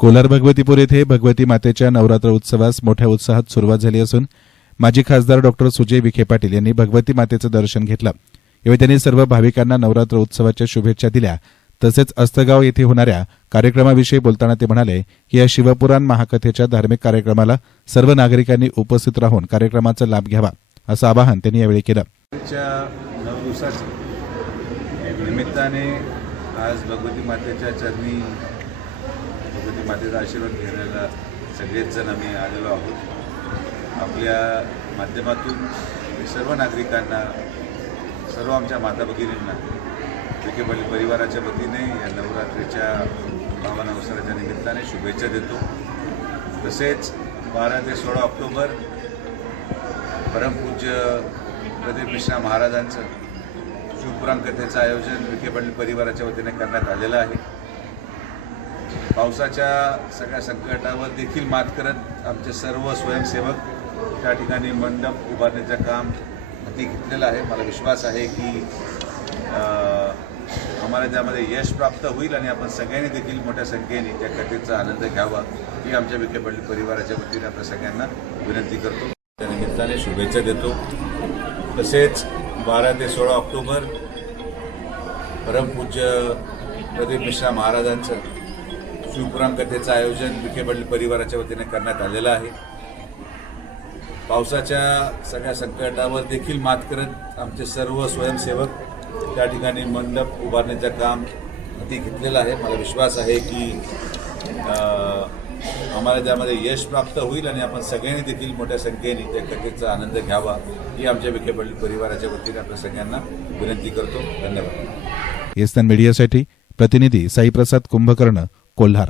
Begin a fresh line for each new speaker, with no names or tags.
कोलार भगवतीपूर येथे भगवती मातेच्या नवरात्र उत्सवास मोठ्या उत्साहात सुरुवात झाली असून माजी खासदार डॉक्टर सुजय विखे पाटील यांनी भगवती मातेचं दर्शन घेतलं. यावेळी त्यांनी सर्व भाविकांना नवरात्र उत्सवाच्या शुभेच्छा दिल्या. तसेच अस्तगाव येथे होणाऱ्या कार्यक्रमाविषयी बोलताना ते म्हणाले की या शिवपुराण महाकथेच्या धार्मिक कार्यक्रमाला सर्व नागरिकांनी उपस्थित राहून कार्यक्रमाचा लाभ घ्यावा असं आवाहन त्यांनी यावेळी केलं.
नऊ दिवसाच्या निमित्ताने आज भगवती मातेच्या चरणी मातेचा आशीर्वाद घेण्याला सगळेच जण आम्ही आलेलो आहोत. आपल्या माध्यमातून सर्व नागरिकांना सर्व आमच्या माता भगिनींना विखेपल्ली परिवाराच्या वतीने या नवरात्रीच्या भावना अवसराच्या निमित्ताने शुभेच्छा देतो. तसेच बारा ते सोळा ऑक्टोबर परमपूज्य प्रदीप मिश्रा महाराजांचं शिवपुराण कथेचं आयोजन विखे पाटील परिवाराच्या वतीने करण्यात आलेलं आहे. पावसाच्या सगळ्या संकटावर देखील मात करत आमचे सर्व स्वयंसेवक त्या ठिकाणी मंडप उभारण्याचं काम हाती घेतलेलं आहे. मला विश्वास आहे की आम्हाला त्यामध्ये यश प्राप्त होईल आणि आपण सगळ्यांनी देखील मोठ्या संख्येने त्या कथेचा आनंद घ्यावा ही आमच्या विखे पाटील परिवाराच्या वतीने आपल्या सगळ्यांना विनंती करतो. त्या निमित्ताने शुभेच्छा देतो. तसेच बारा ते सोळा ऑक्टोबर परमपूज्य प्रदीप मिश्रा महाराजांचं शिवपुराण कथेचं आयोजन विखे पाटील परिवाराच्या वतीने करण्यात आलेलं आहे. पावसाच्या सगळ्या संकटावर देखील मात करत आमचे सर्व स्वयंसेवक त्या ठिकाणी मंडप उभारण्याचं काम हाती घेतलेलं आहे. मला विश्वास आहे की आम्हाला त्यामध्ये यश प्राप्त होईल आणि आपण सगळ्यांनी देखील मोठ्या संख्येने त्या कथेचा आनंद घ्यावा ही आमच्या विखे पाटील परिवाराच्या वतीने आपल्या सगळ्यांना विनंती करतो. धन्यवाद.
येस मीडियासाठी प्रतिनिधी साईप्रसाद कुंभकर्ण कोल्हार